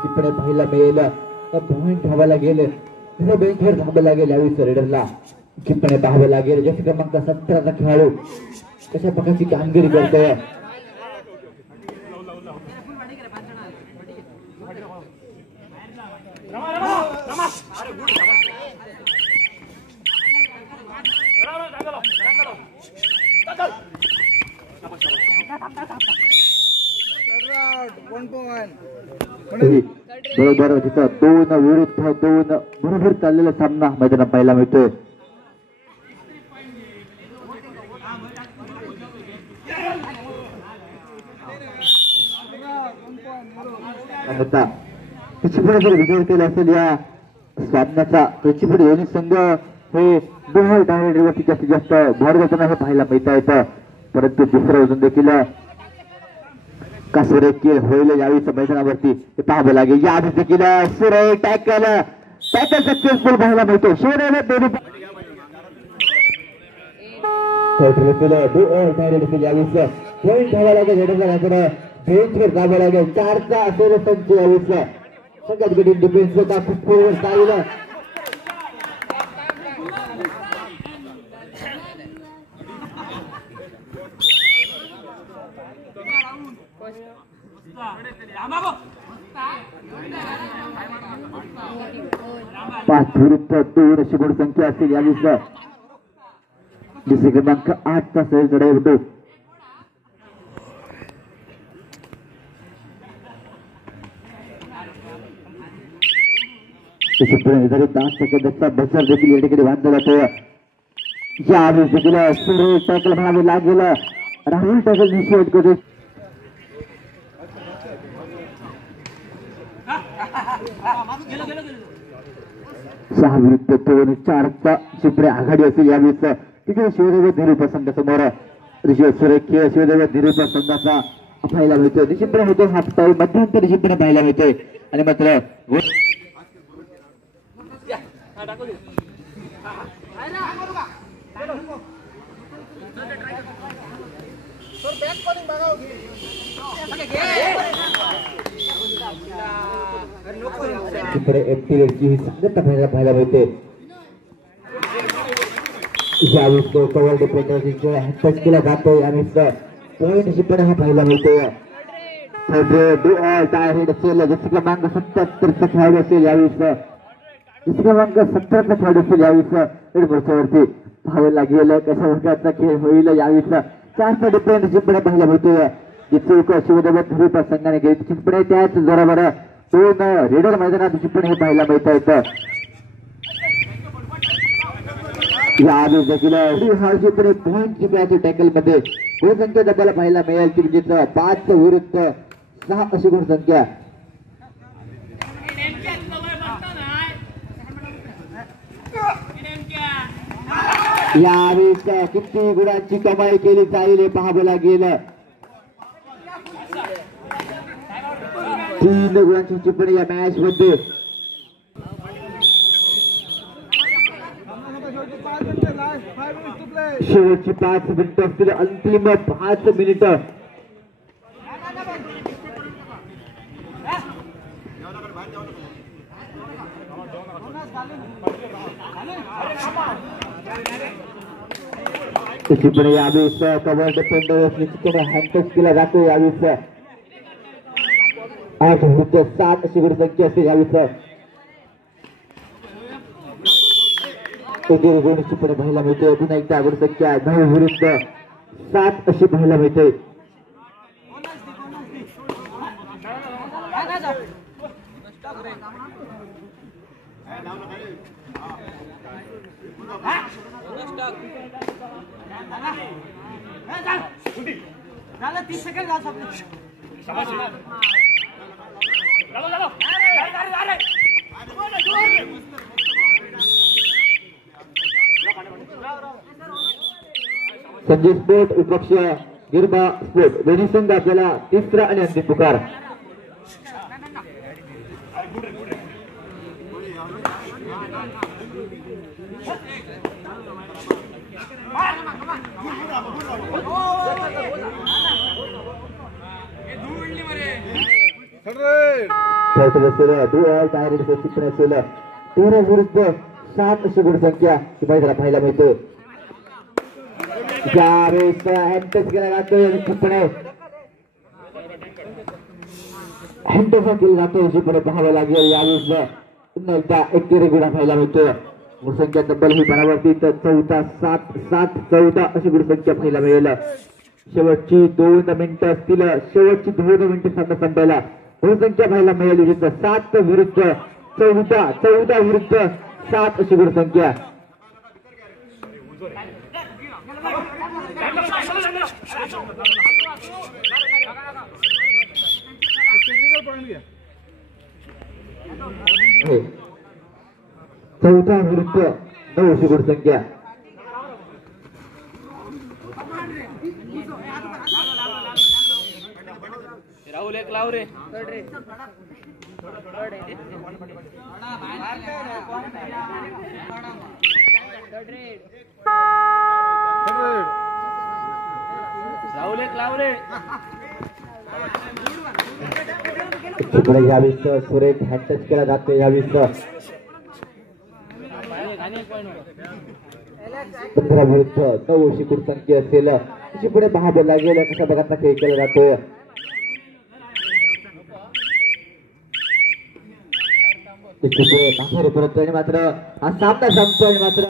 चिपणे पाहायला मिळेल पॉइंट हवा लागेल बेंचवर थांबावं लागेल यावेळी रेडरला चिपणे पाहावं लागेल जसे क्रमांक 17चा खेळाडू कशा प्रकारची कामगिरी करतोय बरोबर तिथं 2 विरुद्ध 2 बरोबर चाललेला सामना मैदानात पाहायला मिळतोय जर विजय केला असेल या सामन्याचा चिपडी दोन्ही संघ हे दोन डायरेक्टवरती जास्तीत जास्त भर देताना हे पाहायला मिळता येतं परंतु दुसरं अजून देखील कासुरेकीय होईल यावेळी मैदानावरती हे पाहावं लागेल यावेळी देखील सुरे टॅकल सक्सेसफुल पाहायला मिळतो पॉईंट घ्यावा लागेल बेंचवर जावं लागेल 4चा असेल संच यावेळी सगळ्यात गडी डिफेन्स होता खूप पूर्व चाललं पाच विरुद्ध 2 अशी गुण संख्या असेल यावेळी क्रमांक 8चा सहज लढाई होतो निर्धारित 10 सेकंदाचा बचर देखील या ठिकाणी बांधला जातो यावेळी देखील सुरू टॅकल म्हणावे लागेल राहुल टॅकल निश्चित करतो 6 विरुद्ध 2 4चा चिपडे आघाडी असेल यावेळी तिकडे शिवदेव धीरूप संघासमोर सुरेखीय शिवदेव धीरूप संघाचा पाहायला मिळतो निश्चितपणे होतो हा मध्यंतर निश्चितपणे पाहायला मिळतोय आणि मात्र एमटी संगत पाहायला मिळते यावेळी तो कव्हर डिफेंडर केला जातोय आणि पॉईंट चिपणे हा पाहायला मिळतोय जसे क्रमांक 77चा खेळाडू असेल यावेळी जसे क्रमांक 17चा खेळाडू असेल यावेळी वरती पाहावं लागेल कशा प्रकारचा खेळ होईल यावेळी 4चा डिफेंड चिपणे पाहायला मिळतोय चूक शिवदेव धीरूप संघाने घेतली चिपणे त्याच बरोबर 2 रेडर मैदानात चिपणे हे पाहायला मिळत येतं यावेळी देखील चिपणे पॉईंट चिपण्याच्या टॅकल मध्ये गुणसंख्या डब्याला पाहायला मिळेल की जिथं 5 विरुद्ध 6 अशी गुणसंख्या यावेळी किती गुणांची कमाई केली जाईल हे पाहावं लागेल 3 गुणांची चिपणी या मॅच मध्ये शेवटची 5 मिनिटं असतील, अंतिम 5 मिनिटं. त्याचीपणे यावेळेस कव्हर डिफेंडर निश्चितपणे हँडटच केला जातो. यावेळेस 8 विरुद्ध 7 अशी गुणसंख्या असते. यावेळेस निश्चितपणे पाहायला मिळते. पुन्हा एकदा गुणसंख्या 9 विरुद्ध 7 अशी पाहायला मिळते. संजय स्पोर्ट विपक्ष गिरबा स्पोर्ट दोन्ही संघ आपल्याला तिसरा आणि अंतिम पुकार. असेल 13 विरुद्ध 7 अशी गुणसंख्या मैदानात पाहायला मिळते. ज्यावेळेस हँडटच केला जातोय निश्चितपणे हँडटच केला जातो निश्चितपणे पाहावं लागेल. यावेळेस पुन्हा एकदा 1 गुणा पाहायला मिळतो. गुणसंख्या तब्बल ही परावर्ती 14-7-7-14 अशी गुणसंख्या पाहायला मिळेल. शेवटची 2 मिनिटं असतील. शेवटची 2 मिनिटं सामना संपायला गुणसंख्या पाहायला मिळेल. 7 विरुद्ध 14 विरुद्ध 7 अशी गुणसंख्या. चौथा विरुद्ध 9 अशी गुणसंख्या. राहुल एक लाव रे. राहुल एक लाव रे. तिकडे यावेळेस सुरेख हँडटच केला जातो. यावेळेस 15 विरुद्ध 9 अशी गुणसंख्या असेल. तिची पुढे पाहावं लागेल कशा प्रकारचा खेळ केला जातो. तिची पुढे परत मात्र हा सामना संपतोय मात्र